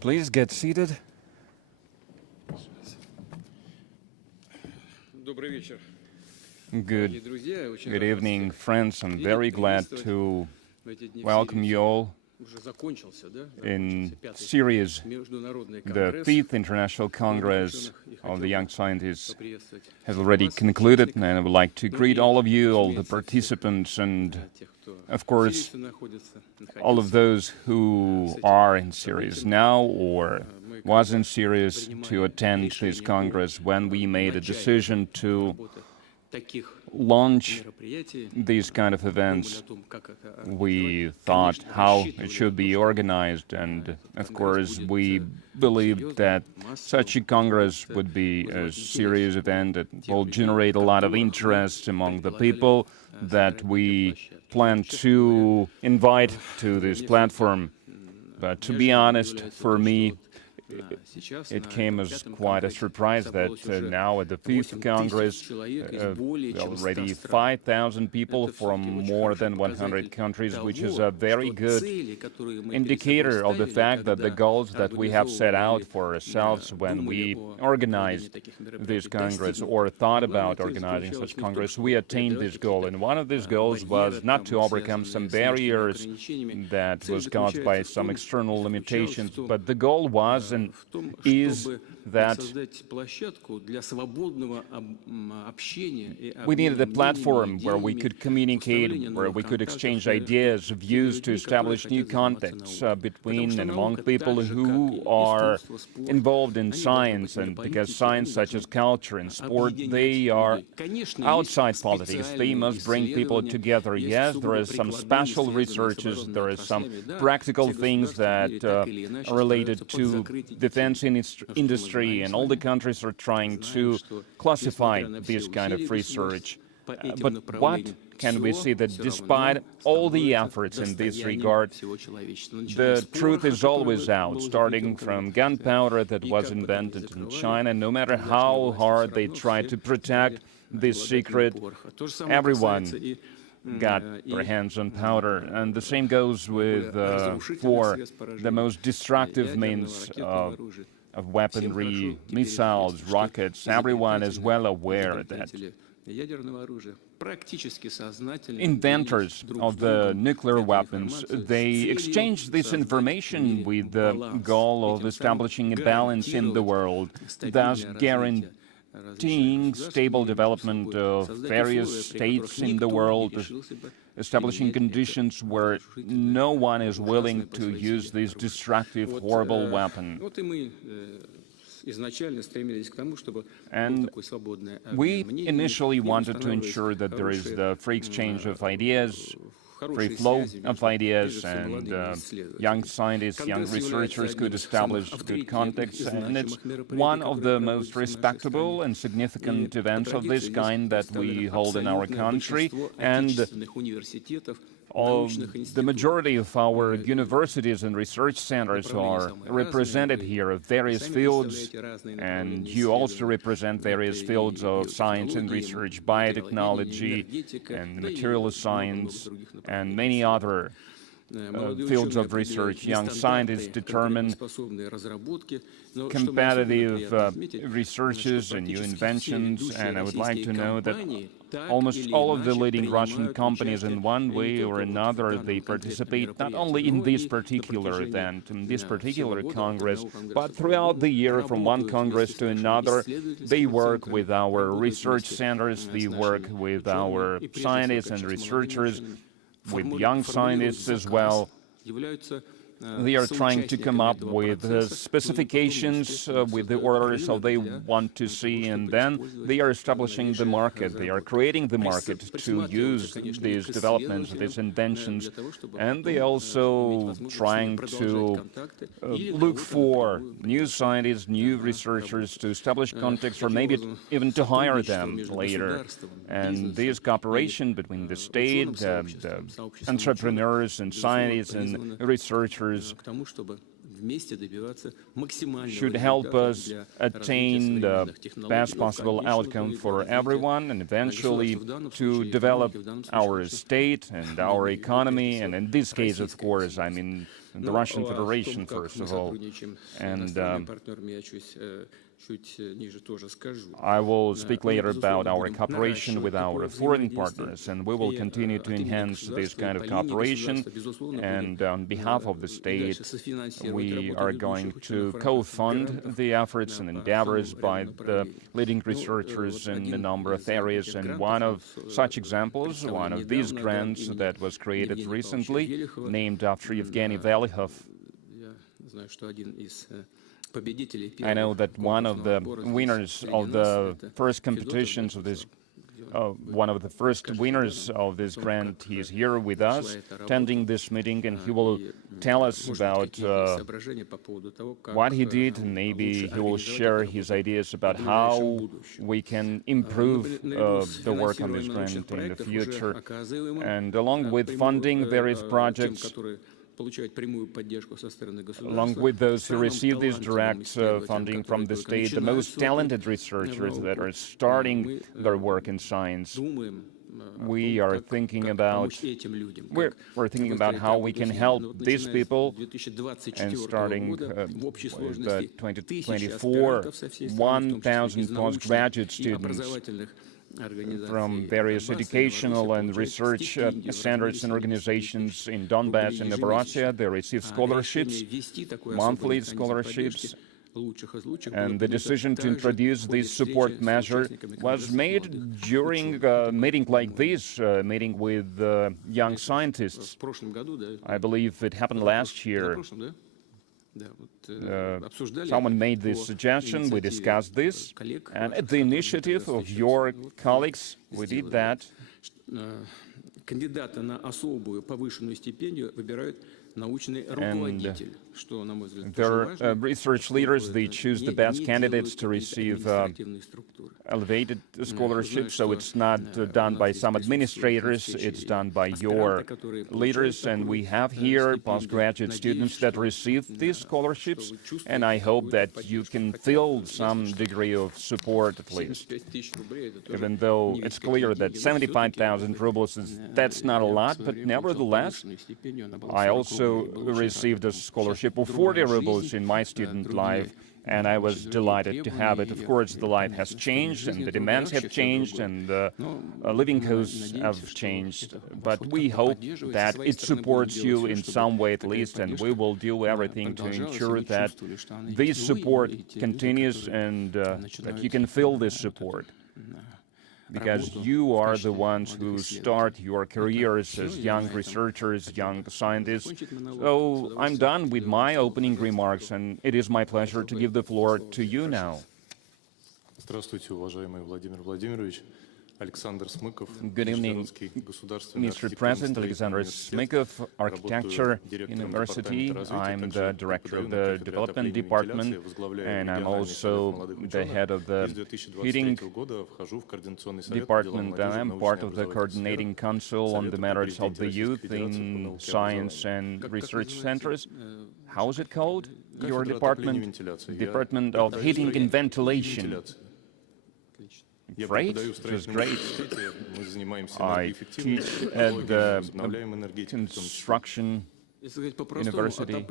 Please get seated. Good evening, friends. I'm very glad to welcome you all in Syria's the 5th International Congress of the Young Scientists has already concluded, and I would like to greet all of you, all the participants, and of course all of those who are in Syria now or was in Syria to attend this Congress when we made a decision to launch these kind of events. We thought how it should be organized, and of course we believed that such a Congress would be a serious event that will generate a lot of interest among the people that we plan to invite to this platform. But to be honest, for me, it came as quite a surprise that now at the 5th Congress, already 5,000 people from more than 100 countries, which is a very good indicator of the fact that the goals that we have set out for ourselves when we organized this Congress or thought about organizing such Congress, we attained this goal. And one of these goals was not to overcome some barriers that was caused by some external limitations, but the goal was and is that we needed a platform where we could communicate, where we could exchange ideas, views, to establish new contacts between and among people who are involved in science, and because science, such as culture and sport, they are outside politics. They must bring people together. Yes, there is some special researches, there is some practical things that are related to defense industry, and all the countries are trying to classify this kind of research. But what can we see? That despite all the efforts in this regard, the truth is always out, starting from gunpowder that was invented in China. No matter how hard they try to protect this secret, everyone got their hands on powder. And the same goes with for the most destructive means of weaponry, missiles, rockets. Everyone is well aware that inventors of the nuclear weapons, they exchange this information with the goal of establishing a balance in the world, thus guaranteeing stable development of various states in the world, establishing conditions where no one is willing to use this destructive, horrible weapon. And we initially wanted to ensure that there is the free exchange of ideas, free flow of ideas, and young scientists, young researchers could establish good contacts. And it's one of the most respectable and significant events of this kind that we hold in our country. And the majority of our universities and research centers are represented here of various fields, and you also represent various fields of science and research, biotechnology and material science, and many other fields of research. Young scientists determine competitive researches and new inventions, and I would like to know that almost all of the leading Russian companies, in one way or another, they participate not only in this particular event, in this particular Congress, but throughout the year, from one Congress to another. They work with our research centers, they work with our scientists and researchers, with young scientists as well. They are trying to come up with specifications, with the orders of they want to see, and then they are establishing the market. They are creating the market to use these developments, these inventions, and they also trying to look for new scientists, new researchers to establish contacts, or maybe even to hire them later. And this cooperation between the state, the entrepreneurs and scientists and researchers should help us attain the best possible outcome for everyone, and eventually to develop our state and our economy, and in this case, of course, I mean the Russian Federation, first of all. And I will speak later about our cooperation with our foreign partners, and we will continue to enhance this kind of cooperation. And on behalf of the state, we are going to co-fund the efforts and endeavors by the leading researchers in a number of areas. And one of such examples, one of these grants that was created recently, named after Evgeny Velihov. I know that one of the winners of the first competitions of this, one of the first winners of this grant, he is here with us, attending this meeting, and he will tell us about what he did, and maybe he will share his ideas about how we can improve the work on this grant in the future. And along with funding various projects, along with those who receive this direct funding from the state, the most talented researchers that are starting their work in science, we're thinking about how we can help these people, and starting with 2024, 1,000 postgraduate students from various educational and research centers and organizations in Donbass and Novorossiya. They receive scholarships, monthly scholarships, and the decision to introduce this support measure was made during a meeting like this, meeting with young scientists. I believe it happened last year. Someone made this suggestion, we discussed this, and at the initiative of your colleagues, we did that. And their research leaders, they choose the best candidates to receive elevated scholarships, so it's not done by some administrators, it's done by your leaders, and we have here postgraduate students that receive these scholarships, and I hope that you can feel some degree of support at least. Even though it's clear that 75,000 rubles that's not a lot, but nevertheless, I also received a scholarship of 40 rubles in my student life, and I was delighted to have it. Of course, the life has changed, and the demands have changed, and the living costs have changed, but we hope that it supports you in some way at least, and we will do everything to ensure that this support continues and that you can feel this support, because you are the ones who start your careers as young researchers, young scientists. So I'm done with my opening remarks, and it is my pleasure to give the floor to you now. Здравствуйте, уважаемый Владимир Владимирович. Good evening, Mr. President. Alexander Smykov, Architecture University. I'm the director of the Development Department, and I'm also the head of the Heating Department. I'm part of the Coordinating Council on the matters of the youth in science and research centers. How is it called, your department? Department of Heating and Ventilation. Great, just great. I teach at the construction university.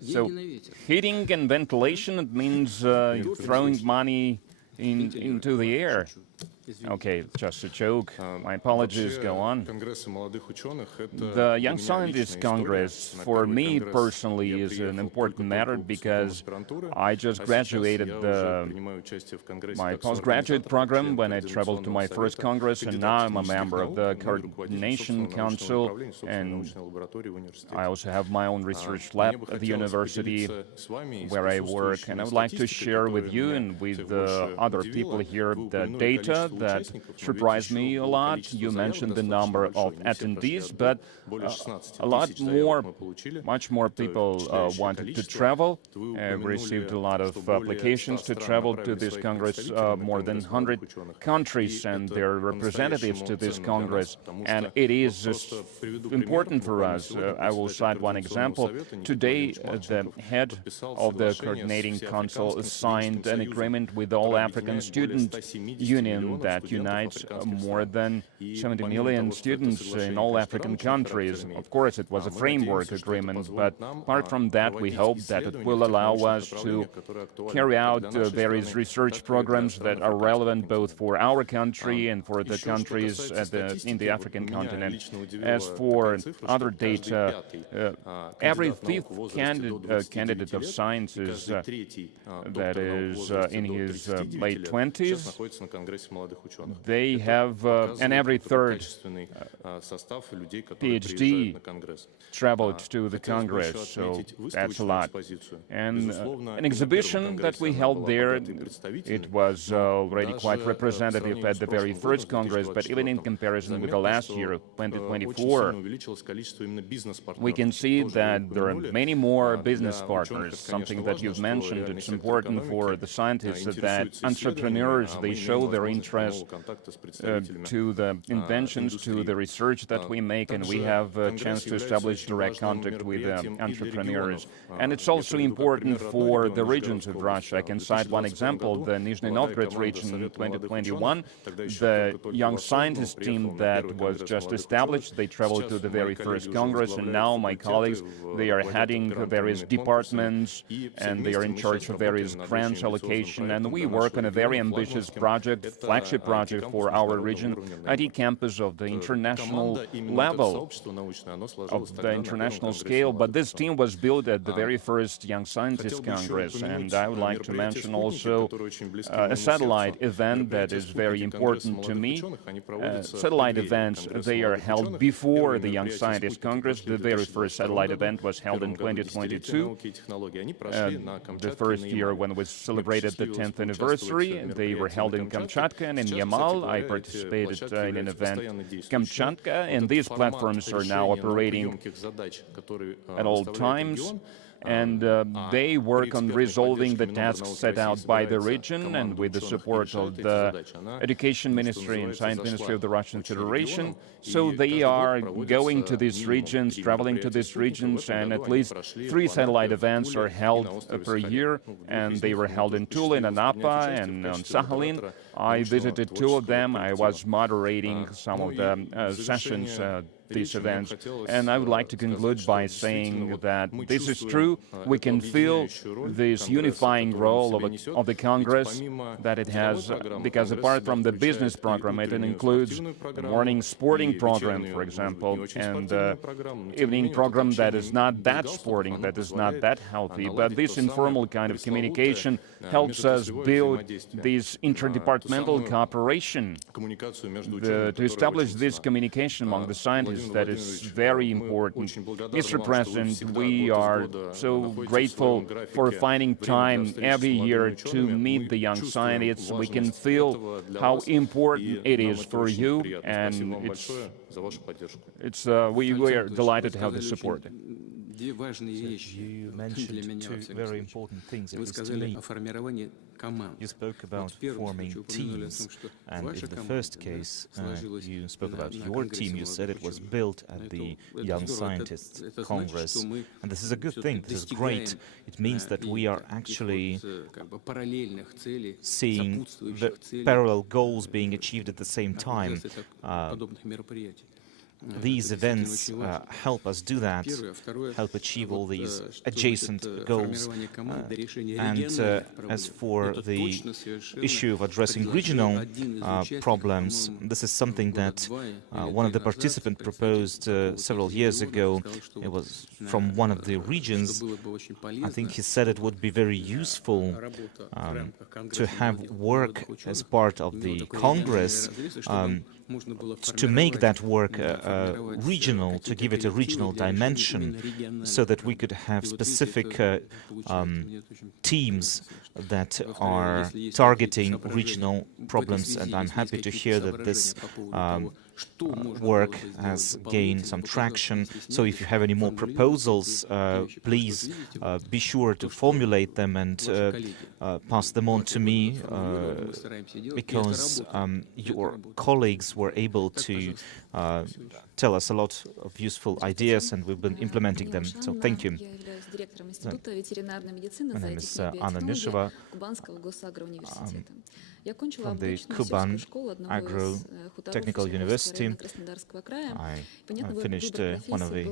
So heating and ventilation, it means throwing money into the air. Okay, just a joke. My apologies, go on. The Young Scientists Congress, for me personally, is an important matter because I just graduated my postgraduate program when I traveled to my first Congress, and now I'm a member of the Coordination Council, and I also have my own research lab at the university where I work, and I would like to share with you and with other people here the data that surprised me a lot. You mentioned the number of attendees, but a lot more, much more people wanted to travel. We received a lot of applications to travel to this Congress, more than 100 countries and their representatives to this Congress. And it is important for us. I will cite one example. Today, the head of the Coordinating Council signed an agreement with All African Student Union that unites more than 70 million students in all African countries. Of course, it was a framework agreement, but apart from that, we hope that it will allow us to carry out various research programs that are relevant both for our country and for the countries in the African continent. As for other data, every fifth candidate of sciences that is in his late 20s, they have, and every third PhD traveled to the Congress, so that's a lot. And an exhibition that we held there, it was already quite representative at the very first Congress, but even in comparison with the last year, 2024, we can see that there are many more business partners, something that you've mentioned. It's important for the scientists that entrepreneurs, they show their interest to the inventions, to the research that we make, and we have a chance to establish direct contact with entrepreneurs. And it's also important for the regions of Russia. I can cite one example, the Nizhny Novgorod region in 2021, the young scientist team that was just established, they traveled to the very first Congress, and now my colleagues, they are heading various departments and they are in charge of various grants allocation, and we work on a very ambitious project, flagship project for our region, IT campus of the international level, of the international scale. But this team was built at the very first Young Scientist Congress, and I would like to mention also a satellite event that is very important to me. Satellite events, they are held before the Young Scientist Congress. The very first satellite event was held in 2022, the first year when we celebrated the 10th anniversary. They were held in Kamchatka and in Yamal. I participated in an event Kamchatka, and these platforms are now operating at all times. And they work on resolving the tasks set out by the region, and with the support of the Education Ministry and Science Ministry of the Russian Federation. So they are going to these regions, traveling to these regions, and at least 3 satellite events are held per year, and they were held in Tula, in Anapa, and on Sakhalin. I visited 2 of them. I was moderating some of the sessions, these events, and I would like to conclude by saying that this is true. We can feel this unifying role of the Congress that it has, because apart from the business program, it includes the morning sporting program, for example, and the evening program that is not that sporting, that is not that healthy, but this informal kind of communication helps us build this interdepartmental cooperation, to establish this communication among the scientists. That is very important. Mr. President, we are so grateful for finding time every year to meet the young scientists. We can feel how important it is for you, and we are delighted to have the support. You mentioned 2 very important things, at least to me. You spoke about forming teams, and in the first case, you spoke about your team. You said it was built at the Young Scientists Congress, and this is a good thing. This is great. It means that we are actually seeing the parallel goals being achieved at the same time. These events help us do that, help achieve all these adjacent goals. And as for the issue of addressing regional problems, this is something that one of the participants proposed several years ago. It was from one of the regions. I think he said it would be very useful to have work as part of the Congress, to make that work regional, to give it a regional dimension, so that we could have specific teams that are targeting regional problems. And I'm happy to hear that this work has gained some traction. So if you have any more proposals, please be sure to formulate them and pass them on to me, because your colleagues were able to tell us a lot of useful ideas, and we've been implementing them. So thank you. My name is Anna Misheva from the Kuban Agro-Technical University. I finished one of the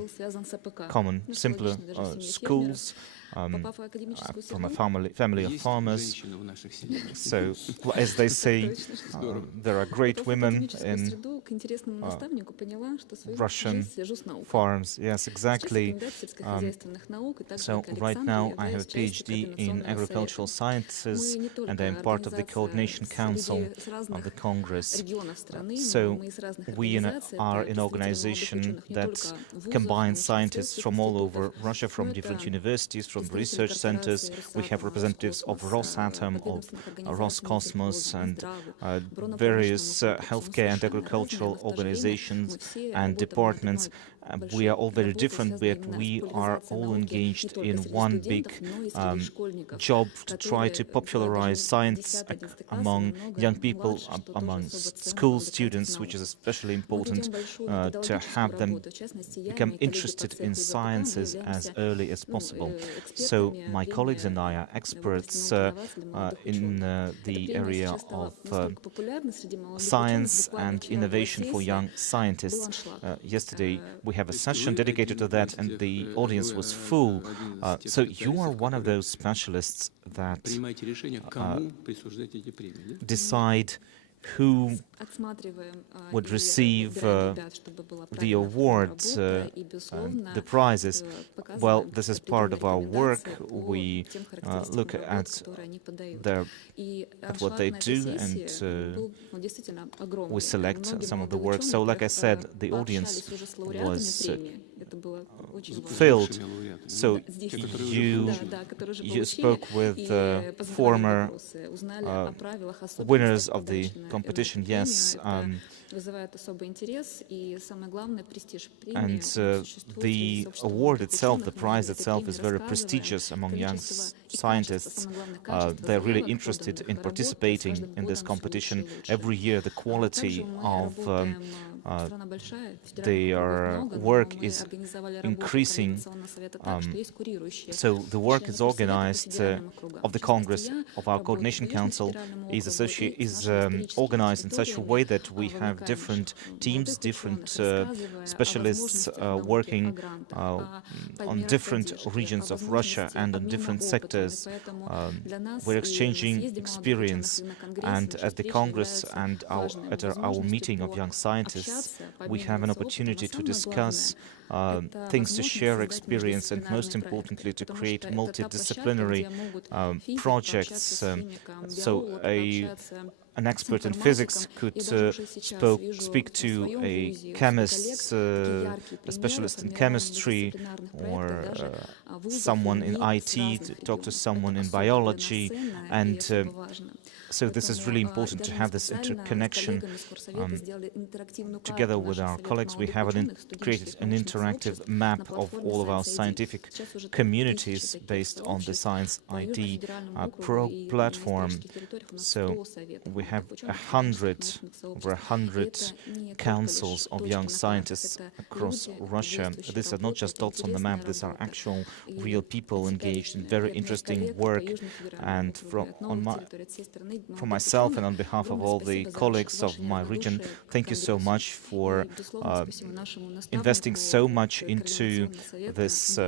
common, simpler schools. From a family of farmers. So, as they say, there are great women in Russian farms. Yes, exactly. So right now I have a PhD in agricultural sciences, and I'm part of the coordination council of the Congress. So we are an organization that combines scientists from all over Russia, from different universities, from research centers. We have representatives of Rosatom, of Roscosmos, and various healthcare and agricultural organizations and departments. We are all very different, but we are all engaged in one big job to try to popularize science among young people, among school students, which is especially important to have them become interested in sciences as early as possible. So my colleagues and I are experts in the area of science and innovation for young scientists. Yesterday we have a session dedicated to that, and the audience was full. So you are one of those specialists that decide who would receive the awards, the prizes. Well, this is part of our work. We look at what they do, and we select some of the work. So, like I said, the audience was filled. So you spoke with former winners of the competition, yes, and the award itself, the prize itself, is very prestigious among young scientists. They're really interested in participating in this competition. Every year the quality of their work is increasing. So the work is organized of the Congress, of our Coordination Council, is organized in such a way that we have different teams, different specialists working on different regions of Russia and on different sectors. We're exchanging experience, and at the Congress and at our meeting of young scientists, we have an opportunity to discuss things, to share experience, and most importantly to create multidisciplinary projects. So an expert in physics could speak to a chemist, a specialist in chemistry, or someone in IT to talk to someone in biology, and so this is really important to have this interconnection. Together with our colleagues, we have created an interactive map of all of our scientific communities based on the Science ID Pro platform. So we have over 100 councils of young scientists across Russia. These are not just dots on the map, these are actual real people engaged in very interesting work. And for myself and on behalf of all the colleagues of my region, thank you so much for investing so much into this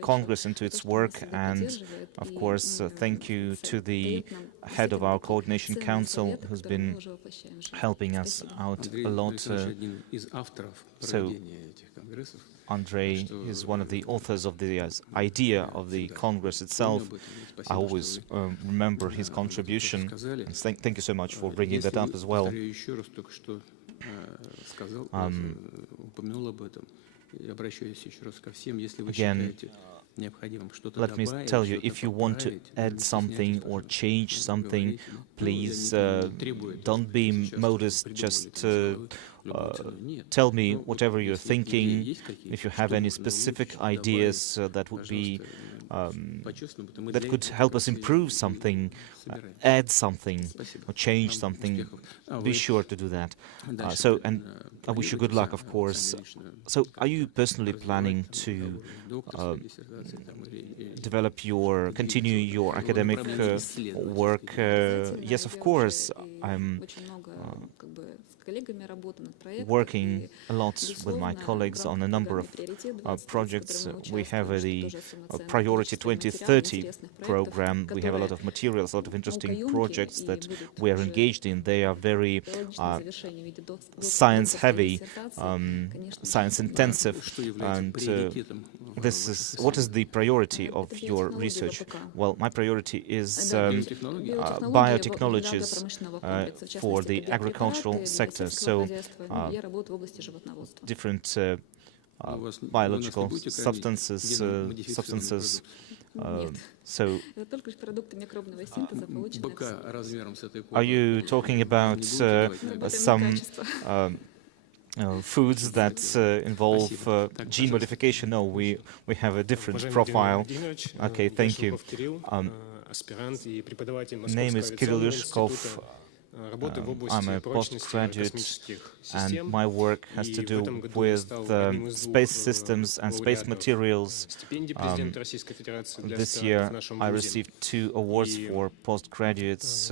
Congress, into its work. And of course, thank you to the head of our Coordination Council, who's been helping us out a lot. So Andrei is one of the authors of the idea of the Congress itself. I always remember his contribution, and thank you so much for bringing that up as well. Again, let me tell you, if you want to add something or change something, please don't be modest, just tell me whatever you're thinking. If you have any specific ideas that would be that could help us improve something, add something, or change something, be sure to do that. And I wish you good luck, of course. So, are you personally planning to continue your academic work? Yes, of course. I'm working a lot with my colleagues on a number of projects. We have the Priority 2030 program. We have a lot of materials, a lot of interesting projects that we are engaged in. They are very science-heavy, science-intensive, and what is the priority of your research? Well, my priority is biotechnologies for the agricultural sector. So, different biological substances. So, are you talking about some foods that involve gene modification? No, we have a different profile. Okay, thank you. Name is Kirill Yushkov. I'm a postgraduate, and my work has to do with space systems and space materials. This year, I received 2 awards for postgraduates.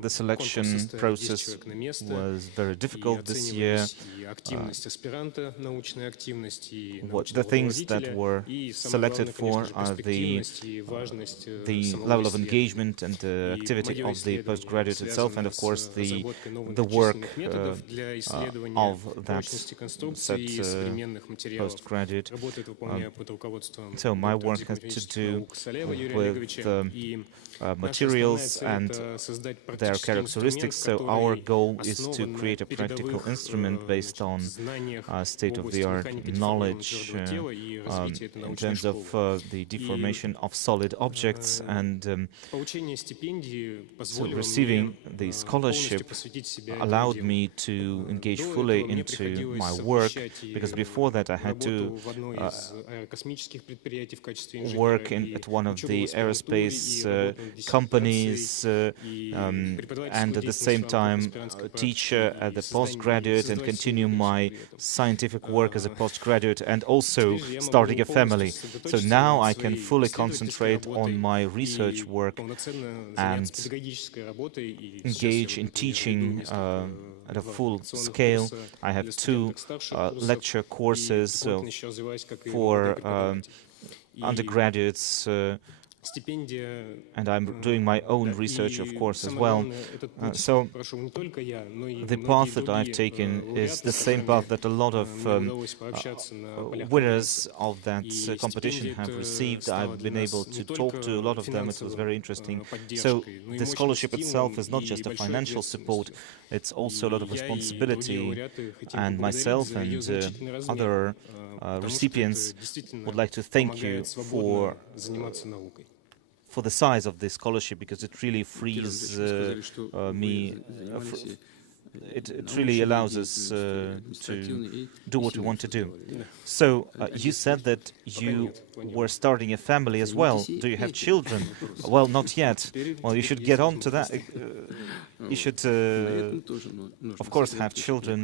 The selection process was very difficult this year. The things that were selected for are the level of engagement and the activity of the postgraduate itself, and of course the work of that said postgraduate. So my work has to do with materials and their characteristics. So our goal is to create a practical instrument based on state-of-the-art knowledge in terms of the deformation of solid objects. And so receiving the scholarship allowed me to engage fully into my work, because before that I had to work at one of the aerospace companies and at the same time teach at the postgraduate and continue my scientific work as a postgraduate, and also starting a family. So now I can fully concentrate on my research work and engage in teaching at a full scale. I have 2 lecture courses for undergraduates, and I'm doing my own research, of course, as well. So the path that I've taken is the same path that a lot of winners of that competition have received. I've been able to talk to a lot of them. It was very interesting. So the scholarship itself is not just a financial support, it's also a lot of responsibility. And myself and other recipients would like to thank you for the size of this scholarship, because it really frees me. It really allows us to do what we want to do. So you said that you were starting a family as well. Do you have children? Well, not yet. Well, you should get on to that. You should, of course, have children.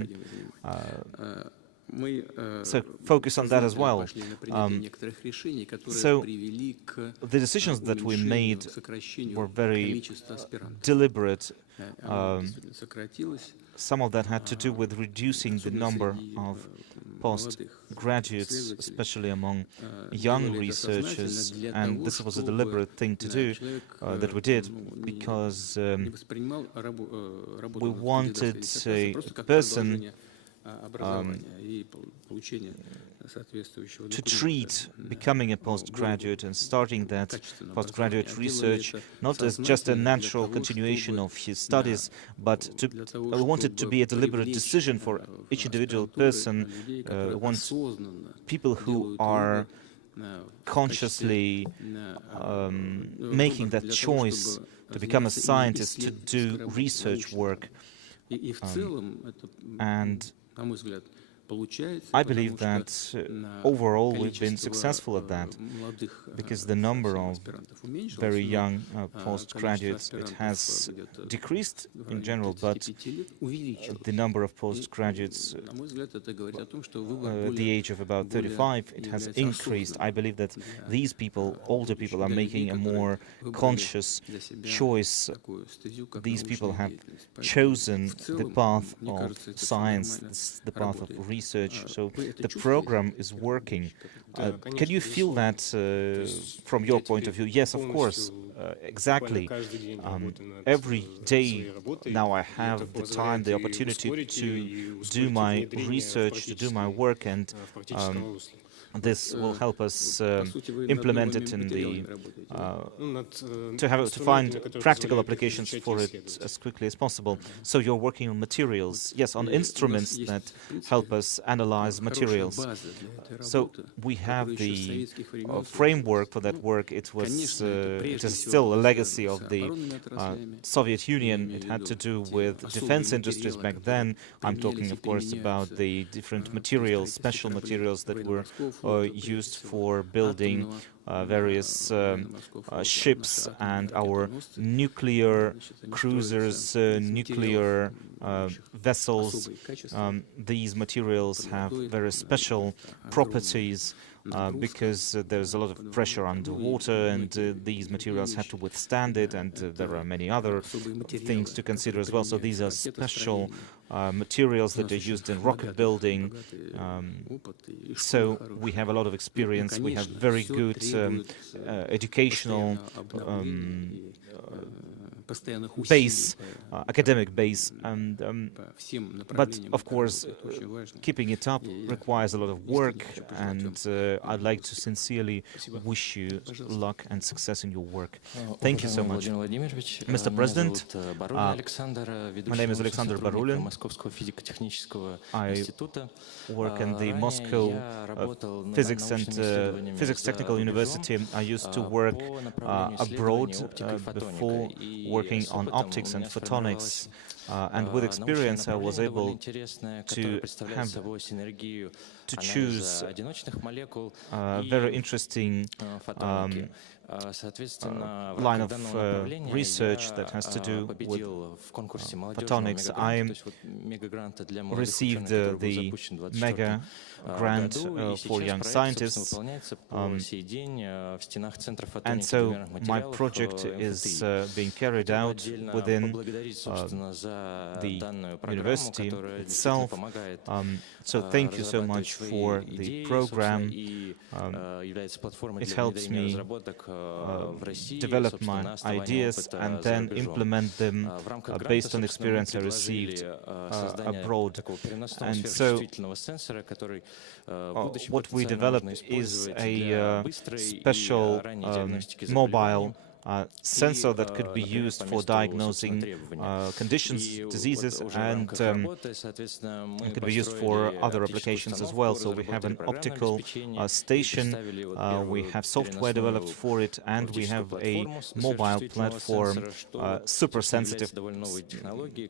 So focus on that as well. So the decisions that we made were very deliberate. Some of that had to do with reducing the number of postgraduates, especially among young researchers, and this was a deliberate thing to do that we did, because we wanted a person to treat becoming a postgraduate and starting that postgraduate research not as just a natural continuation of his studies, but I want it to be a deliberate decision for each individual person. Want people who are consciously making that choice to become a scientist, to do research work. And I believe that overall we've been successful at that, because the number of very young postgraduates, it has decreased in general, but the number of postgraduates at the age of about 35, it has increased. I believe that these people, older people, are making a more conscious choice. These people have chosen the path of science, the path of research, so the program is working. Can you feel that from your point of view? Yes, of course, exactly. Every day now I have the time, the opportunity to do my research, to do my work, and this will help us implement it in the to find practical applications for it as quickly as possible. So you're working on materials, yes, on instruments that help us analyze materials. So we have the framework for that work. It is still a legacy of the Soviet Union. It had to do with defense industries back then. I'm talking, of course, about the different materials, special materials that were used for building various ships and our nuclear cruisers, nuclear vessels. These materials have very special properties because there's a lot of pressure underwater, and these materials have to withstand it, and there are many other things to consider as well. So these are special materials that are used in rocket building. So we have a lot of experience. We have very good educational base, academic base, and but of course keeping it up requires a lot of work, and I'd like to sincerely wish you luck and success in your work. Thank you so much. Mr. President, my name is Alexander Barulin. I work in the Moscow Physics and Physics Technical University. I used to work abroad before working on optics and photonics, and with experience I was able to choose very interesting line of research that has to do with photonics. I received the mega grant for young scientists, and so my project is being carried out within the university itself. So thank you so much for the program. It helps me develop my ideas and then implement them based on experience I received abroad. And so what we developed is a special mobile sensor that could be used for diagnosing conditions, diseases, and it could be used for other applications as well. So we have an optical station, we have software developed for it, and we have a mobile platform, super sensitive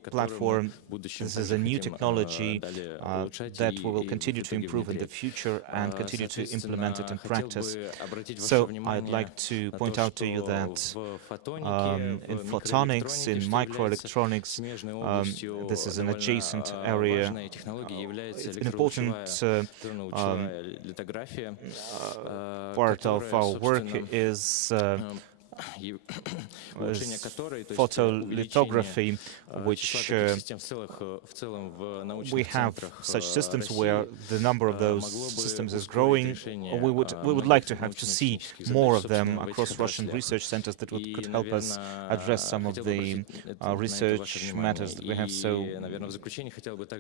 platform. This is a new technology that we will continue to improve in the future and continue to implement it in practice. So I'd like to point out to you that in photonics, in microelectronics, this is an adjacent area. It's an important part of our work is photolithography, which we have such systems where the number of those systems is growing. We would like to see more of them across Russian research centers that could help us address some of the research matters that we have. So,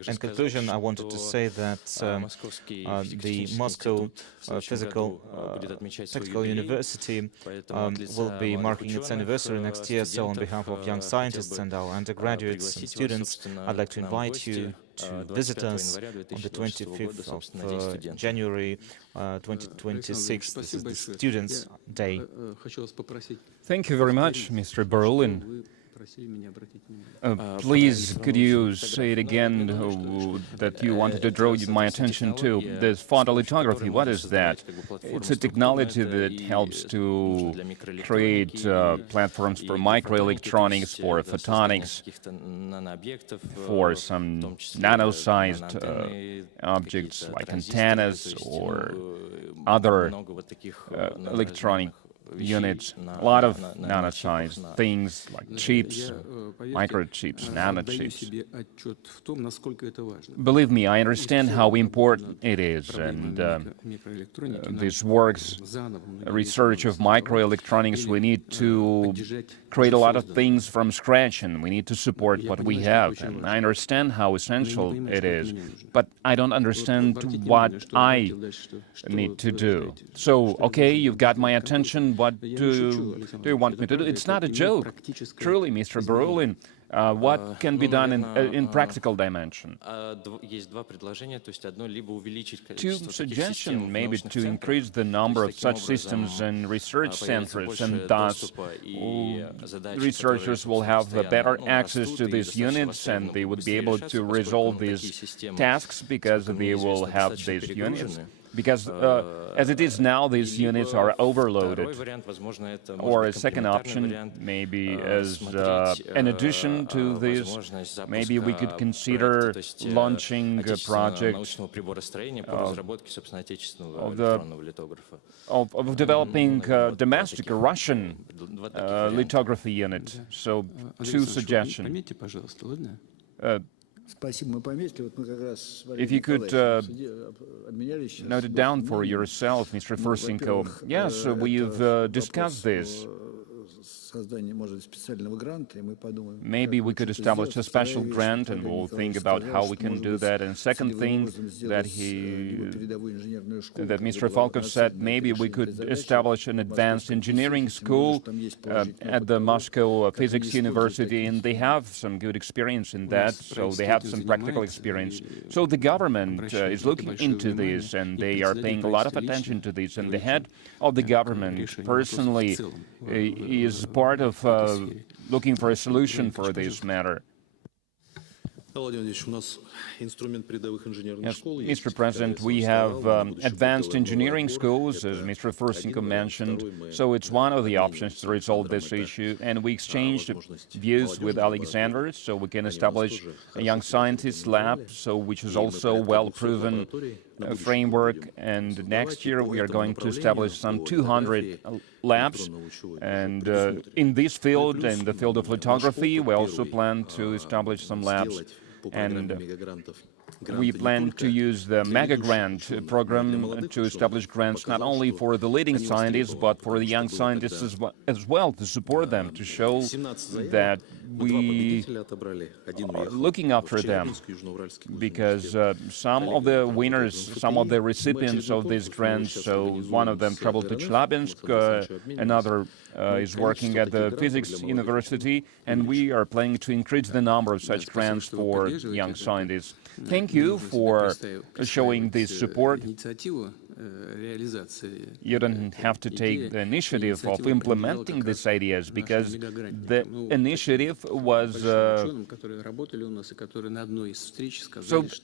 in conclusion, I wanted to say that the Moscow Technical University will be marking its anniversary next year. So, on behalf of young scientists and our undergraduates and students, I'd like to invite you to visit us on the 25th of January 2026. This is the Students' Day. Thank you very much, Mr. Berlin. Please, could you say it again that you wanted to draw my attention to? This photolithography, what is that? It's a technology that helps to create platforms for microelectronics, for photonics, for some nano-sized objects like antennas or other electronic units, a lot of nano-sized things like chips, microchips, nanochips. Believe me, I understand how important it is, and this works, research of microelectronics, we need to create a lot of things from scratch, and we need to support what we have, and I understand how essential it is, but I don't understand what I need to do. So, okay, you've got my attention. What do you want me to do? It's not a joke. Truly, Mr. Berlin, what can be done in practical dimension? Two suggestions, maybe to increase the number of such systems in research centers, and thus researchers will have better access to these units, and they would be able to resolve these tasks because they will have these units. Because as it is now, these units are overloaded. Or a second option, maybe as an addition to this, maybe we could consider launching a project of developing a domestic Russian lithography unit. So, two suggestions. If you could note it down for yourself, Mr. Fursenko. Yes, we've discussed this. Maybe we could establish a special grant, and we'll think about how we can do that. And second thing that Mr. Falkov said, maybe we could establish an advanced engineering school at the Moscow Physics University, and they have some good experience in that, so they have some practical experience. So the government is looking into this, and they are paying a lot of attention to this, and the head of the government personally is part of looking for a solution for this matter. Yes, Mr. President, we have advanced engineering schools, as Mr. Fursenko mentioned, so it's one of the options to resolve this issue, and we exchanged views with Alexander, so we can establish a young scientist lab, which is also well-proven framework, and next year we are going to establish some 200 labs, and in this field, in the field of lithography, we also plan to establish some labs, and we plan to use the mega grant program to establish grants not only for the leading scientists, but for the young scientists as well, to support them, to show that we are looking after them, because some of the winners, some of the recipients of these grants, so one of them traveled to Chelyabinsk, another is working at the Physics University, and we are planning to increase the number of such grants for young scientists. Thank you for showing this support. You don't have to take the initiative of implementing these ideas, because the initiative was... So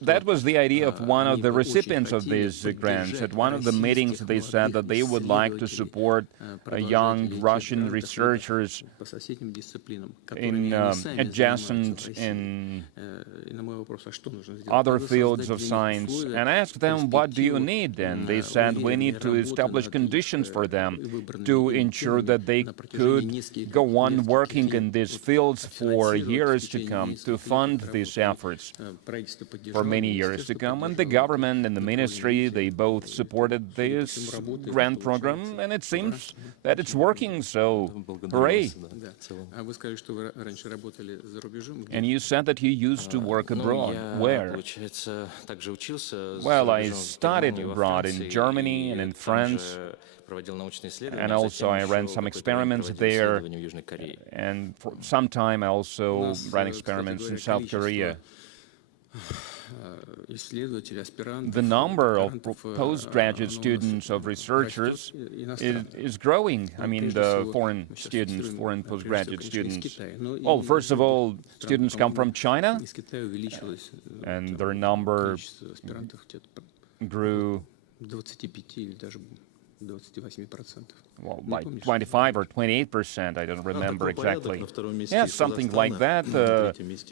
that was the idea of one of the recipients of these grants. At one of the meetings, they said that they would like to support young Russian researchers in adjacent in other fields of science. And I asked them, what do you need? And they said we need to establish conditions for them to ensure that they could go on working in these fields for years to come, to fund these efforts for many years to come. And the government and the ministry, they both supported this grant program, and it seems that it's working, so hooray. And you said that you used to work abroad. Where? Well, I studied abroad in Germany and in France, and also I ran some experiments there, and for some time I also ran experiments in South Korea. The number of postgraduate students, of researchers, is growing. I mean, the foreign students, foreign postgraduate students. Well, first of all, students come from China, and their number grew well, by 25 or 28%, I don't remember exactly. Yeah, something like that.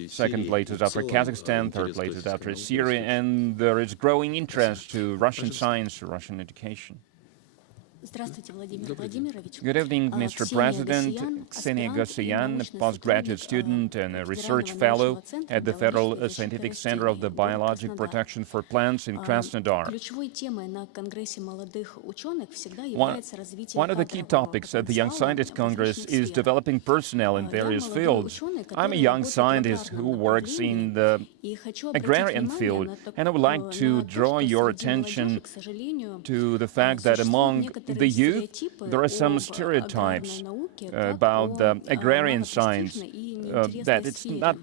Second place is after Kazakhstan, third place is after Syria, and there is growing interest to Russian science, to Russian education. Good evening, Mr. President. Ksenia Gosyan, a postgraduate student and a research fellow at the Federal Scientific Center of the Biologic Protection for Plants in Krasnodar. One of the key topics at the Young Scientist Congress is developing personnel in various fields. I'm a young scientist who works in the agrarian field, and I would like to draw your attention to the fact that among the youth, there are some stereotypes about the agrarian science, that it's not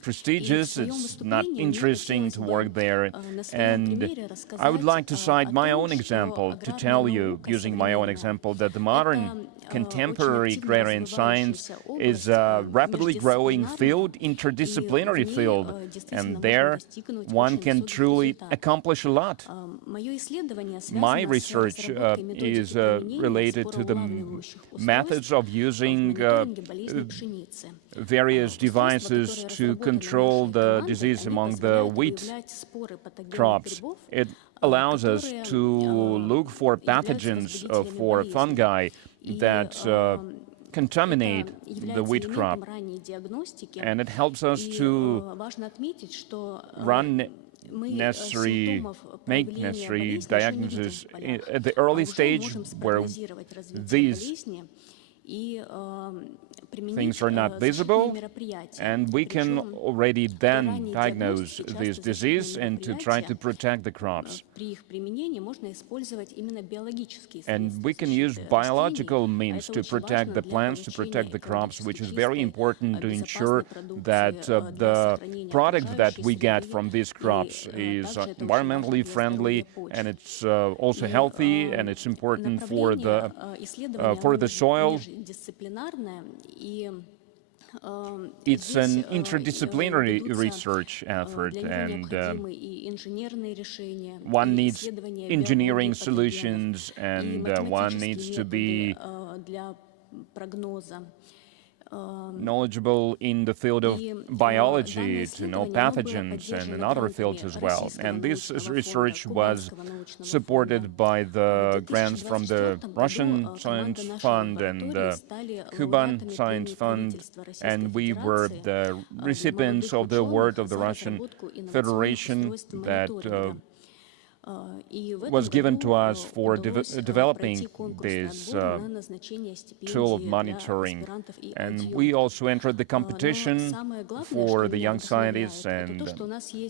prestigious, it's not interesting to work there. And I would like to cite my own example to tell you, using my own example, that the modern contemporary agrarian science is a rapidly growing field, interdisciplinary field, and there one can truly accomplish a lot. My research is related to the methods of using various devices to control the disease among the wheat crops. It allows us to look for pathogens, for fungi that contaminate the wheat crop, and it helps us to make necessary diagnosis at the early stage where these things are not visible, and we can already then diagnose this disease and to try to protect the crops. And we can use biological means to protect the plants, to protect the crops, which is very important to ensure that the product that we get from these crops is environmentally friendly, and it's also healthy, and it's important for the soil. It's an interdisciplinary research effort, and one needs engineering solutions, and one needs to be knowledgeable in the field of biology, to know pathogens, and in other fields as well. And this research was supported by the grants from the Russian Science Fund and the Cuban Science Fund, and we were the recipients of the award of the Russian Federation that was given to us for developing this tool of monitoring. And we also entered the competition for the young scientists and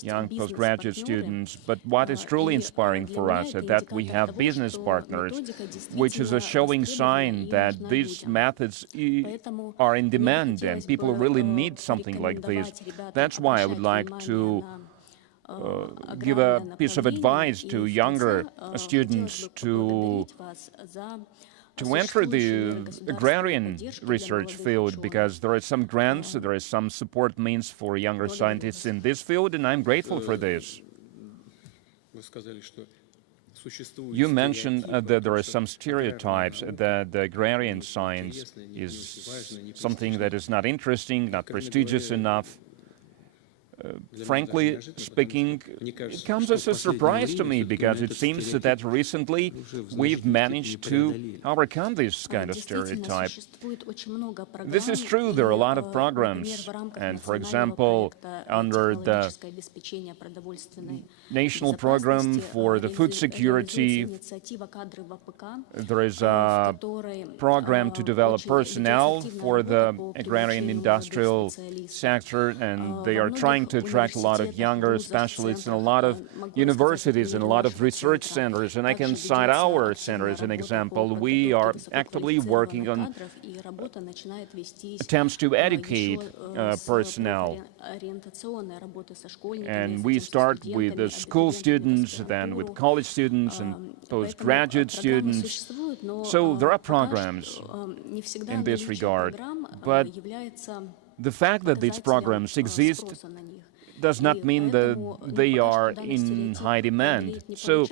young postgraduate students. But what is truly inspiring for us is that we have business partners, which is a showing sign that these methods are in demand and people really need something like this. That's why I would like to give a piece of advice to younger students to enter the agrarian research field, because there are some grants, there is some support means for younger scientists in this field, and I'm grateful for this. You mentioned that there are some stereotypes, that the agrarian science is something that is not interesting, not prestigious enough. frankly speaking, it comes as a surprise to me, because it seems that recently we've managed to overcome this kind of stereotype. This is true, there are a lot of programs, and for example, under the national program for the food security, there is a program to develop personnel for the agrarian industrial sector, and they are trying to attract a lot of younger specialists in a lot of universities and a lot of research centers. And I can cite our center as an example. We are actively working on attempts to educate personnel. And we start with the school students, then with college students and postgraduate students. So there are programs in this regard, but the fact that these programs exist does not mean that they are in high demand. So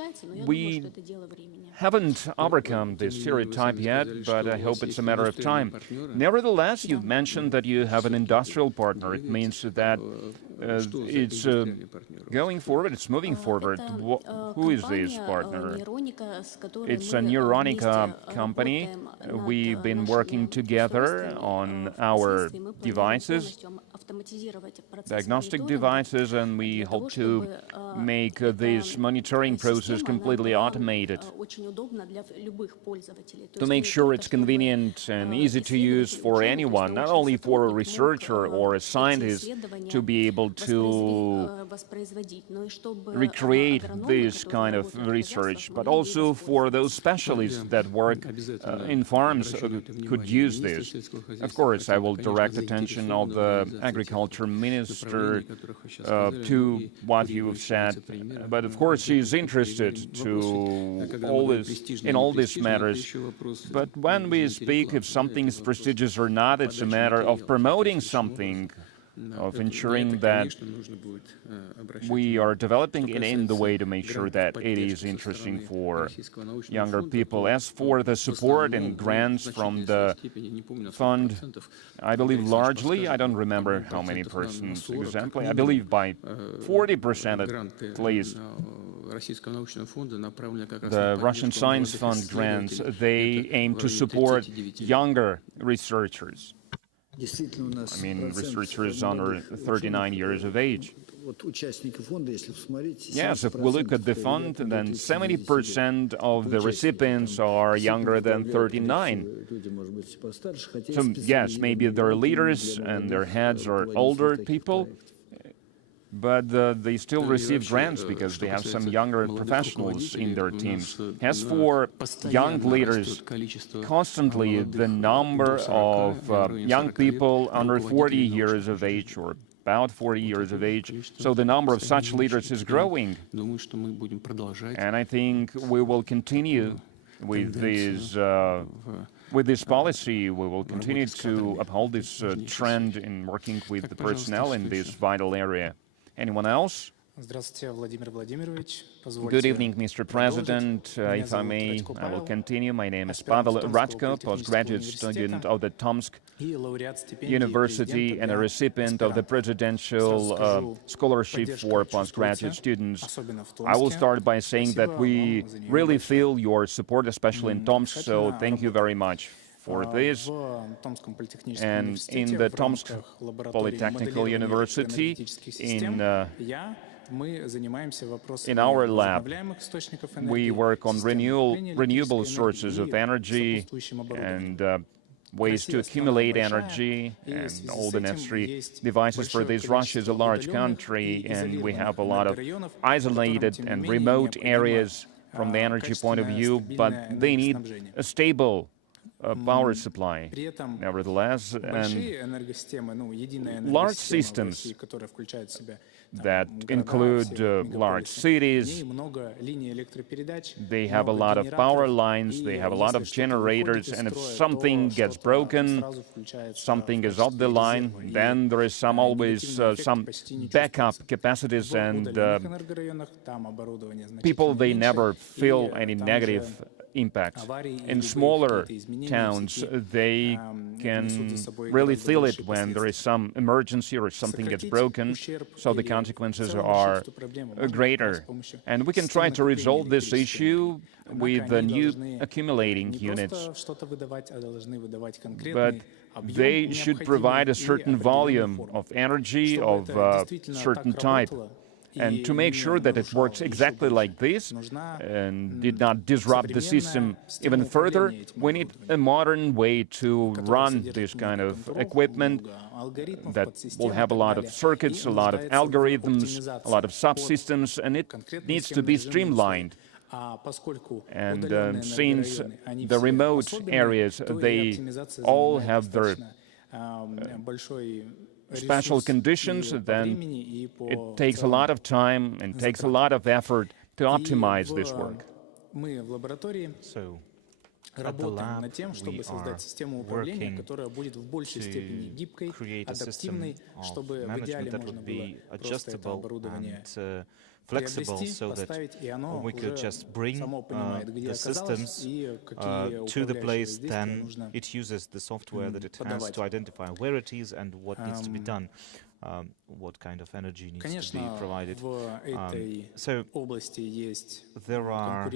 we haven't overcome this stereotype yet, but I hope it's a matter of time. Nevertheless, you mentioned that you have an industrial partner. It means that it's going forward, it's moving forward. Who is this partner? It's a Neuronica company. We've been working together on our devices, diagnostic devices, and we hope to make this monitoring process completely automated, to make sure it's convenient and easy to use for anyone, not only for a researcher or a scientist to be able to recreate this kind of research, but also for those specialists that work in farms could use this. Of course, I will direct attention of the Agriculture Minister to what you have said, but of course she is interested to in all these matters. But when we speak if something is prestigious or not, it's a matter of promoting something, of ensuring that we are developing it in the way to make sure that it is interesting for younger people. As for the support and grants from the fund, I believe largely, I don't remember how many persons exactly, I believe by 40% at least, the Russian Science Fund grants, they aim to support younger researchers. I mean, researchers under 39 years of age. Yes, if we look at the fund, then 70% of the recipients are younger than 39. So, yes, maybe they're leaders and their heads are older people, but they still receive grants because they have some younger professionals in their teams. As for young leaders, constantly the number of young people under 40 years of age or about 40 years of age, so the number of such leaders is growing. And I think we will continue with this policy. We will continue to uphold this trend in working with the personnel in this vital area. Anyone else? Good evening, Mr. President. If I may, I will continue. My name is Pavel Radko, postgraduate student of the Tomsk University and a recipient of the Presidential Scholarship for Postgraduate Students. I will start by saying that we really feel your support, especially in Tomsk, so thank you very much for this. And in the Tomsk Polytechnical University, in our lab, we work on renewable sources of energy and ways to accumulate energy and all the necessary devices for this. Russia is a large country, and we have a lot of isolated and remote areas from the energy point of view, but they need a stable power supply, nevertheless, and large systems that include large cities. They have a lot of power lines, they have a lot of generators, and if something gets broken, something is off the line, then there is always some backup capacities, and people, they never feel any negative impact. In smaller towns, they can really feel it when there is some emergency or something gets broken, so the consequences are greater. And we can try to resolve this issue with the new accumulating units, but they should provide a certain volume of energy of a certain type. And to make sure that it works exactly like this and did not disrupt the system even further, we need a modern way to run this kind of equipment that will have a lot of circuits, a lot of algorithms, a lot of subsystems, and it needs to be streamlined. And since the remote areas, they all have their special conditions, then it takes a lot of time and takes a lot of effort to optimize this work. So, at the lab, we are working to create a system of management that would be adjustable and flexible, so that we could just bring the systems to the place, then it uses the software that it has to identify where it is and what needs to be done, what kind of energy needs to be provided. So there are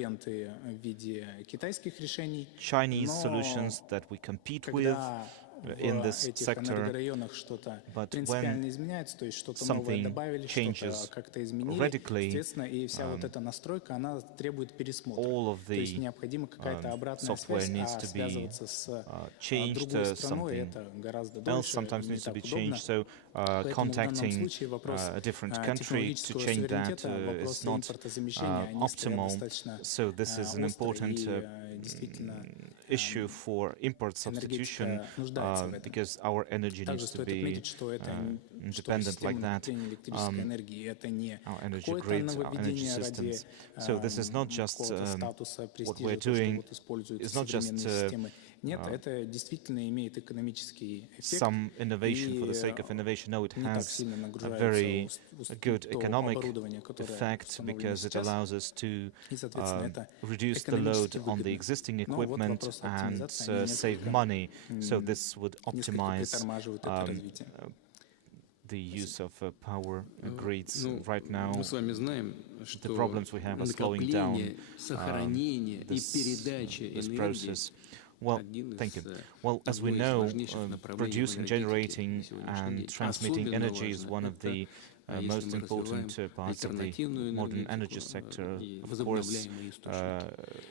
Chinese solutions that we compete with in this sector, but when something changes radically, all of the software needs to be changed, something else sometimes needs to be changed, so contacting a different country to change that is not optimal. So this is an important issue for import substitution, because our energy needs to be independent like that, our energy grids, our energy systems. So this is not just what we're doing, it's not just some innovation for the sake of innovation. No, it has a very good economic effect, because it allows us to reduce the load on the existing equipment and save money. So this would optimize the use of power grids. Right now, the problems we have are slowing down this process. Well, thank you. Well, as we know, producing, generating, and transmitting energy is one of the most important parts of the modern energy sector. Of course,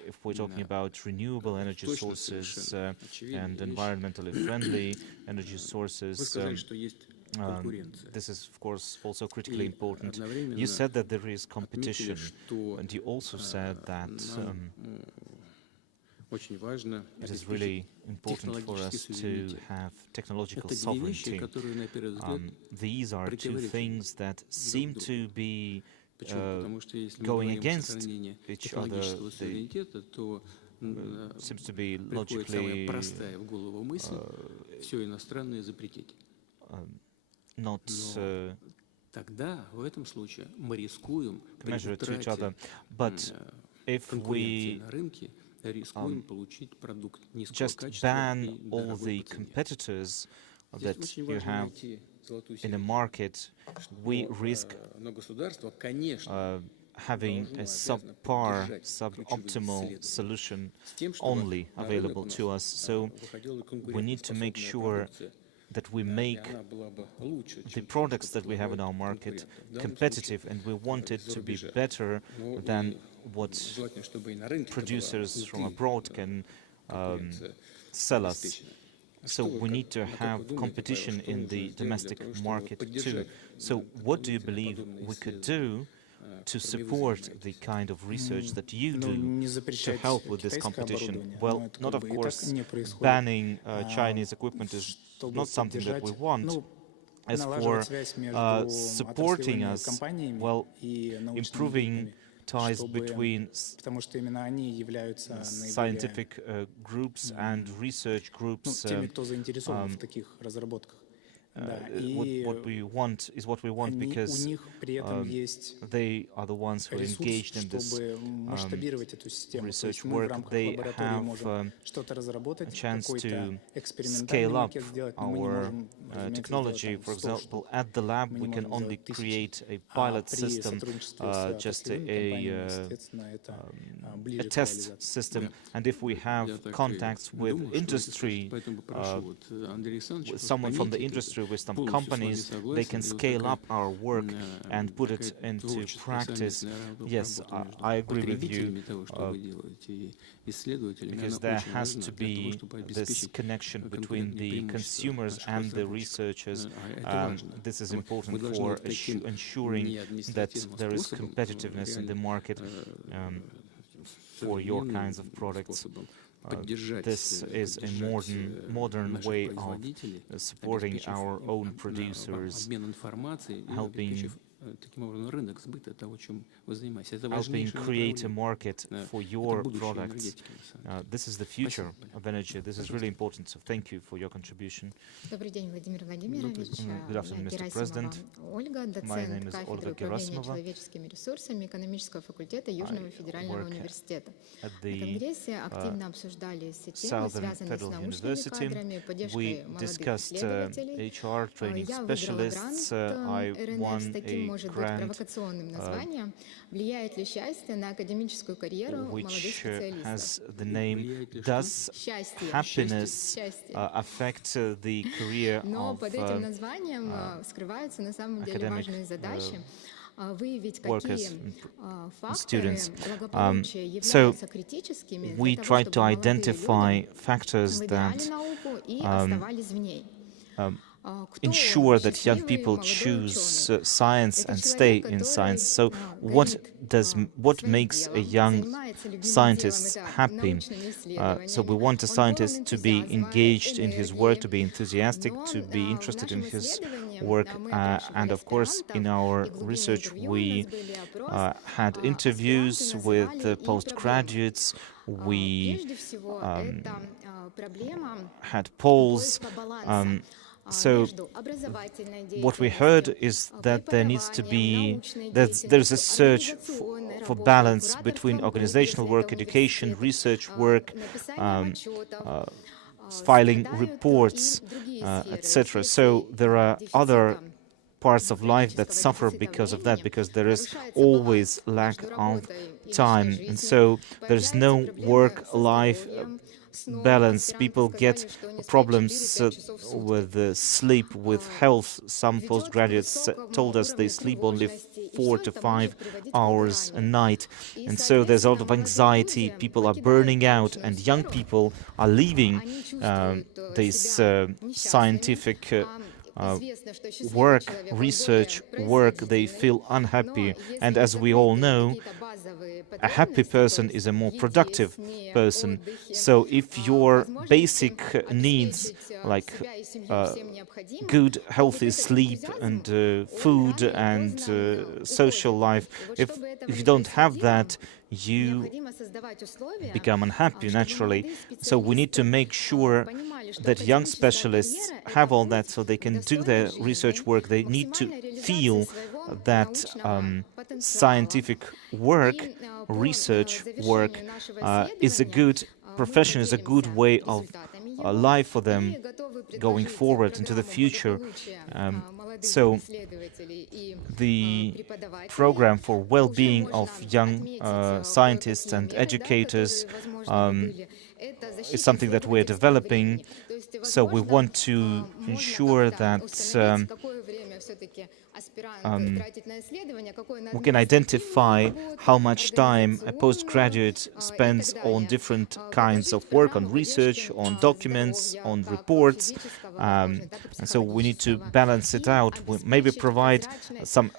if we're talking about renewable energy sources and environmentally friendly energy sources, this is, of course, also critically important. You said that there is competition, and you also said that it is really important for us to have technological sovereignty. These are two things that seem to be going against each other. They seems to be logically not measured to each other. But if we just ban all the competitors that you have in a market, we risk having a subpar, suboptimal solution only available to us. So we need to make sure that we make the products that we have in our market competitive, and we want it to be better than what producers from abroad can sell us. So we need to have competition in the domestic market too. So what do you believe we could do to support the kind of research that you do to help with this competition? Well, not of course banning Chinese equipment is not something that we want. As for supporting us, well, improving ties between scientific groups and research groups what we want is what we want, because they are the ones who are engaged in this research work. They have a chance to scale up our technology. For example, at the lab, we can only create a pilot system, just a test system. And if we have contacts with industry, with someone from the industry, with some companies, they can scale up our work and put it into practice. Yes, I agree with you, because there has to be this connection between the consumers and the researchers. This is important for ensuring that there is competitiveness in the market for your kinds of products. This is a modern way of supporting our own producers, helping create a market for your products. This is the future of energy. This is really important. So thank you for your contribution. Добрый день, Владимир Владимирович. Good afternoon, Mr. President. Ольга, My name доцент is кафедры Olga управления Gerasimova. человеческими ресурсами экономического факультета Южного федерального work университета. At На the Конгрессе активно обсуждались темы, Southern связанные с Federal научными University. кадрами, We поддержкой молодых discussed исследователей. HR training Я выиграла specialists. I грант won РНР с таким, a может быть, grant провокационным названием. Влияет ли счастье на академическую карьеру молодых which специалистов? has the name Does Счастье. Happiness Счастье. Affect the career Но of под этим названием скрываются на самом деле academic важные задачи. Выявить, workers какие and факторы students? благополучия So являются критическими we для того, tried to чтобы молодые identify люди factors выбирали that науку и оставались в ней. Кто ensure that young счастливый people молодой choose ученый? science Это and человек, stay in который, science. So горит what своим makes a делом, young занимается любимым scientist делом, это happy? научными So we исследованиями. want a Он scientist полон to be энтузиазма, engaged in his work, to be энергии. enthusiastic, Но to be в interested in нашем his исследовании work. мы And опрашивали of course, in аспирантов, our и в глубине research, интервью у we нас были опрос. had interviews Аспиранты with называли и проблемы. postgraduates. We Прежде всего, это проблема had polls. поиска баланса So между образовательной what we heard деятельностью, is that there needs to be, научной there's a деятельностью, search организационной for работой, balance кураторством between групп, organizational если work, это education, университет, research work, написанием отчетов, filing страдают reports, и другие сферы. etc. В So случае there are other дефицита parts of life that suffer because of that, because there is always lack of time. And so there's no work-life balance. People get problems with sleep, with health. Some postgraduates told us they sleep only 4 to 5 hours a night. And so there's a lot of anxiety. People are burning out, and young people are leaving this scientific work, research work. They feel unhappy. And as we all know, a happy person is a more productive person. So if your basic needs, like good, healthy sleep and food and social life, if you don't have that, you become unhappy naturally. So we need to make sure that young specialists have all that so they can do their research work. They need to feel that scientific work, research work is a good profession, is a good way of life for them going forward into the future. So the program for well-being of young scientists and educators is something that we're developing. So we want to ensure that we can identify how much time a postgraduate spends on different kinds of work, on research, on documents, on reports. And so we need to balance it out. We maybe provide some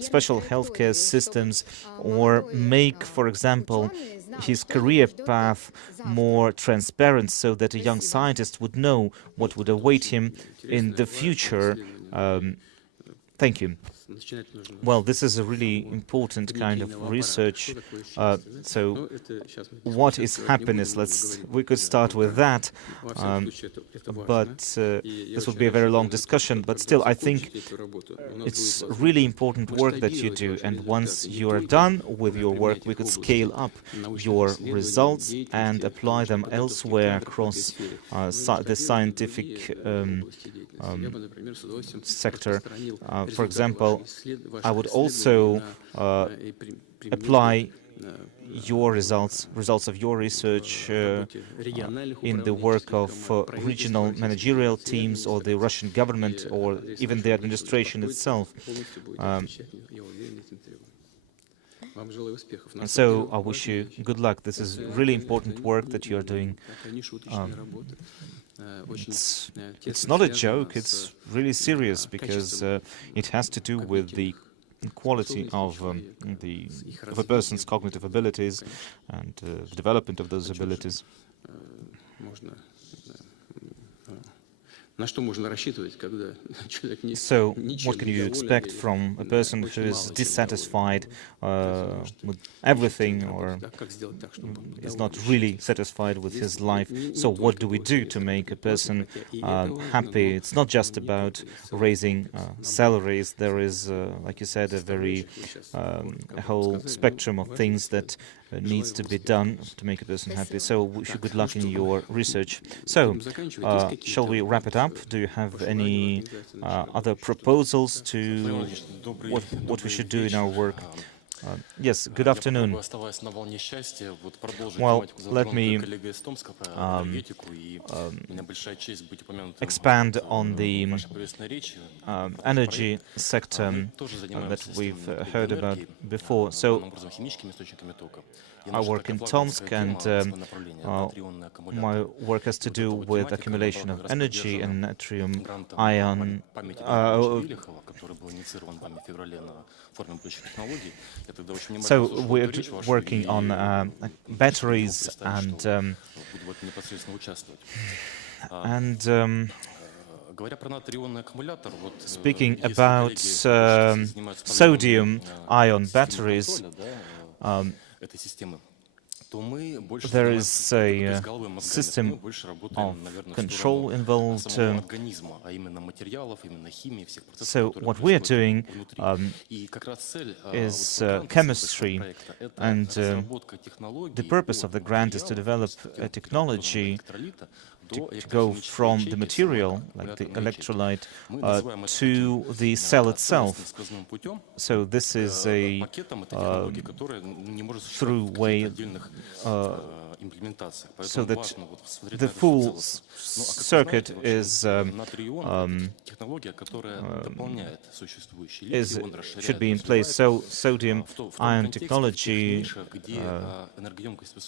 special healthcare systems, or make, for example, his career path more transparent so that a young scientist would know what would await him in the future. Thank you. Well, this is a really important kind of research. So, what is happiness? We could start with that, but this would be a very long discussion. But still, I think it's really important work that you do. And once you are done with your work, we could scale up your results and apply them elsewhere across the scientific sector. For example, I would also apply your results of your research in the work of regional managerial teams or the Russian government or even the administration itself. And so I wish you good luck. This is really important work that you're doing. It's not a joke, it's really serious because it has to do with the quality of a person's cognitive abilities and the development of those abilities. So, what can you expect from a person who is dissatisfied with everything or is not really satisfied with his life? So, what do we do to make a person happy? It's not just about raising salaries. There is, like you said, a whole spectrum of things that needs to be done to make a person happy. So wish you good luck in your research. So, shall we wrap it up? Do you have any other proposals to what we should do in our work? Yes, good afternoon. Well, let me expand on the energy sector that we've heard about before. So, I work in Tomsk, and my work has to do with accumulation of energy and natrium ion. So we're working on batteries and speaking about sodium-ion batteries, there is a system of control involved. So what we are doing is chemistry, and the purpose of the grant is to develop a technology to go from the material, like the electrolyte, to the cell itself. So this is a through way so that the full circuit should be in place. So sodium-ion technology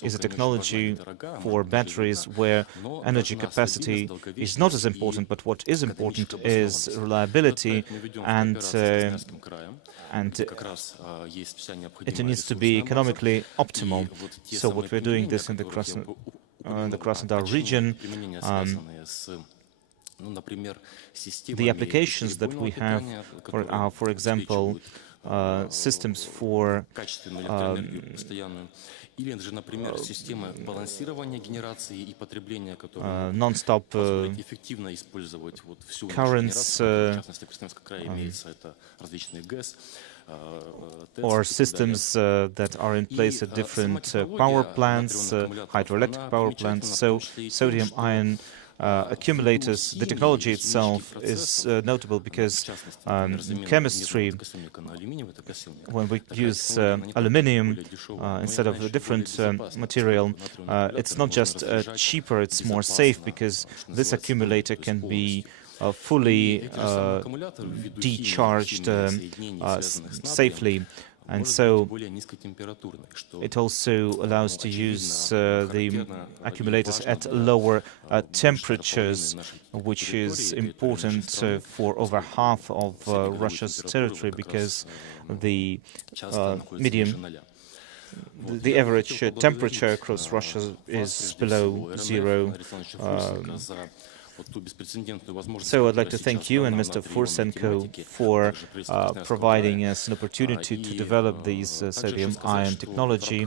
is a technology for batteries where energy capacity is not as important, but what is important is reliability, and it needs to be economically optimal. So what we're doing this in the Krasnodar region, the applications that we have are, for example, systems for non-stop currents, or systems that are in place at different power plants, hydroelectric power plants. So sodium-ion accumulators, the technology itself is notable because in chemistry, when we use aluminium instead of a different material, it's not just cheaper, it's more safe, because this accumulator can be fully decharged safely. And so it also allows to use the accumulators at lower temperatures, which is important for over half of Russia's territory, because the the average temperature across Russia is below zero. So I'd like to thank you and Mr. Fursenko for providing us an opportunity to develop these sodium-ion technology.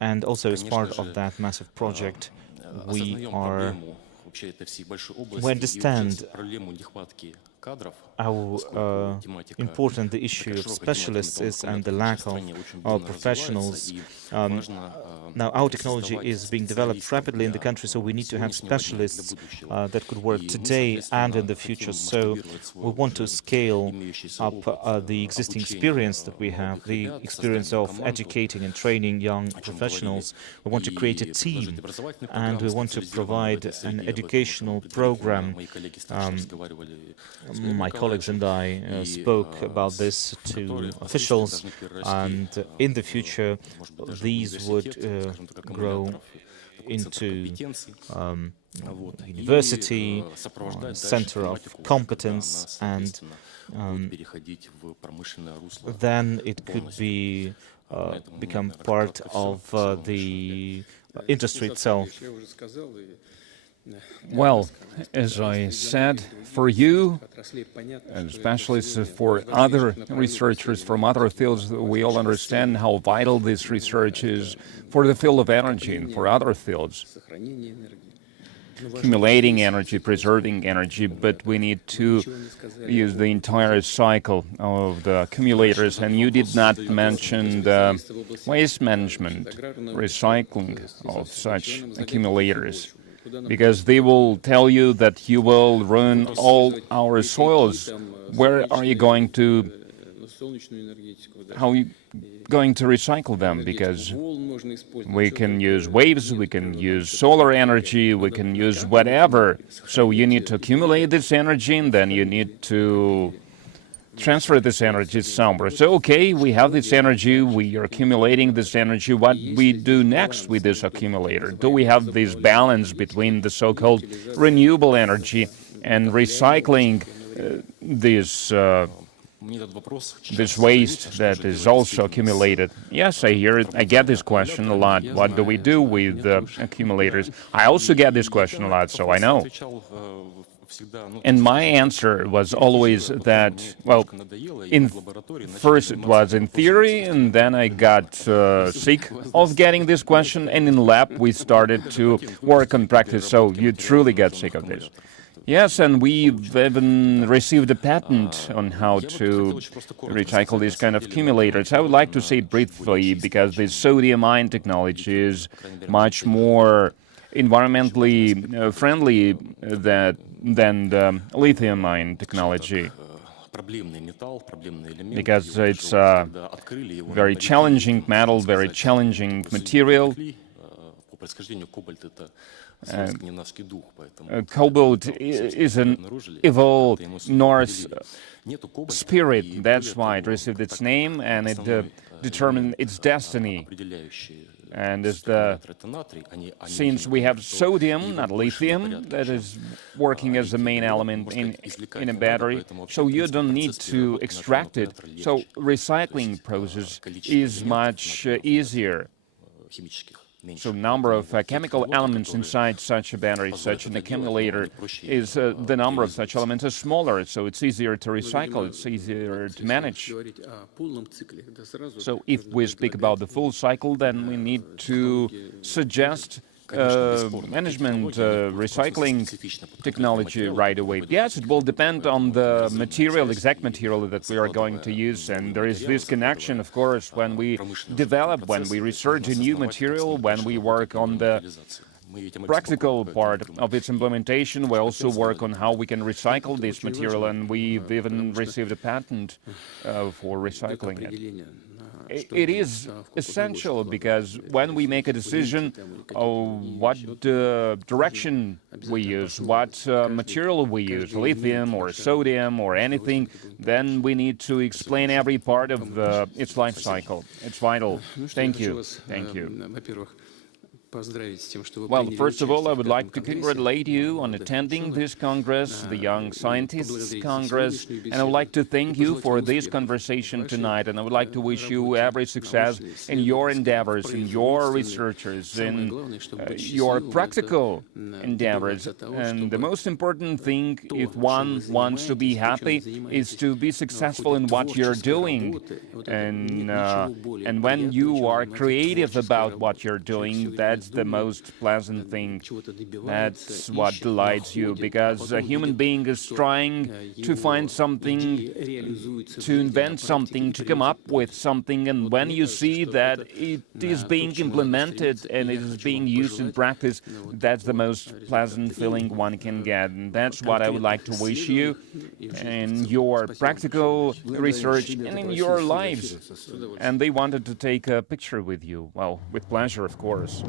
And also as part of that massive project, we understand how important the issue of specialists is and the lack of our professionals. Now, our technology is being developed rapidly in the country, so we need to have specialists that could work today and in the future. So we want to scale up the existing experience that we have, the experience of educating and training young professionals. We want to create a team, and we want to provide an educational program. My colleagues and I spoke about this to officials, and in the future these would grow into university, center of competence, and then it could be become part of the industry itself. Well, as I said, for you, and especially for other researchers from other fields, we all understand how vital this research is for the field of energy and for other fields. Accumulating energy, preserving energy, but we need to use the entire cycle of the accumulators. And you did not mention the waste management, recycling of such accumulators, because they will tell you that you will ruin all our soils. Where are you going to, how are you going to recycle them? Because we can use waves, we can use solar energy, we can use whatever. So you need to accumulate this energy, and then you need to transfer this energy somewhere. So, okay, we have this energy, we are accumulating this energy. What we do next with this accumulator? Do we have this balance between the so-called renewable energy and recycling this waste that is also accumulated? Yes, I get this question a lot. What do we do with accumulators? I also get this question a lot, so I know. And my answer was always that, well, first it was in theory, and then I got sick of getting this question, and in lab we started to work on practice, so you truly get sick of this. Yes, and we've even received a patent on how to recycle these kind of accumulators. I would like to say briefly, because the sodium-ion technology is much more environmentally friendly than the lithium-ion technology, because it's a very challenging metal, very challenging material. Cobalt is an evil Norse spirit. That's why it received its name, and it determined its destiny. And since we have sodium, not lithium, that is working as the main element in a battery, so you don't need to extract it. So recycling process is much easier. So number of chemical elements inside such a battery, such an accumulator, is the number of such elements is smaller, so it's easier to recycle, it's easier to manage. So if we speak about the full cycle, then we need to suggest management recycling technology right away. Yes, it will depend on the material, exact material that we are going to use, and there is this connection, of course, when we develop, when we research a new material, when we work on the practical part of its implementation. We also work on how we can recycle this material, and we've even received a patent for recycling it. It is essential, because when we make a decision of what direction we use, what material we use, lithium or sodium or anything, then we need to explain every part of its life cycle. It's vital. Thank you. Thank you. Well, first of all, I would like to congratulate you on attending this Congress, the Young Scientists Congress, and I would like to thank you for this conversation tonight, and I would like to wish you every success in your endeavors, in your researches, in your practical endeavors. And the most important thing, if one wants to be happy, is to be successful in what you're doing. And when you are creative about what you're doing, that's the most pleasant thing. That's what delights you, because a human being is trying to find something, to invent something, to come up with something, and when you see that it is being implemented and it is being used in practice, that's the most pleasant feeling one can get. And that's what I would like to wish you in your practical research and in your lives. And they wanted to take a picture with you. Well, with pleasure, of course.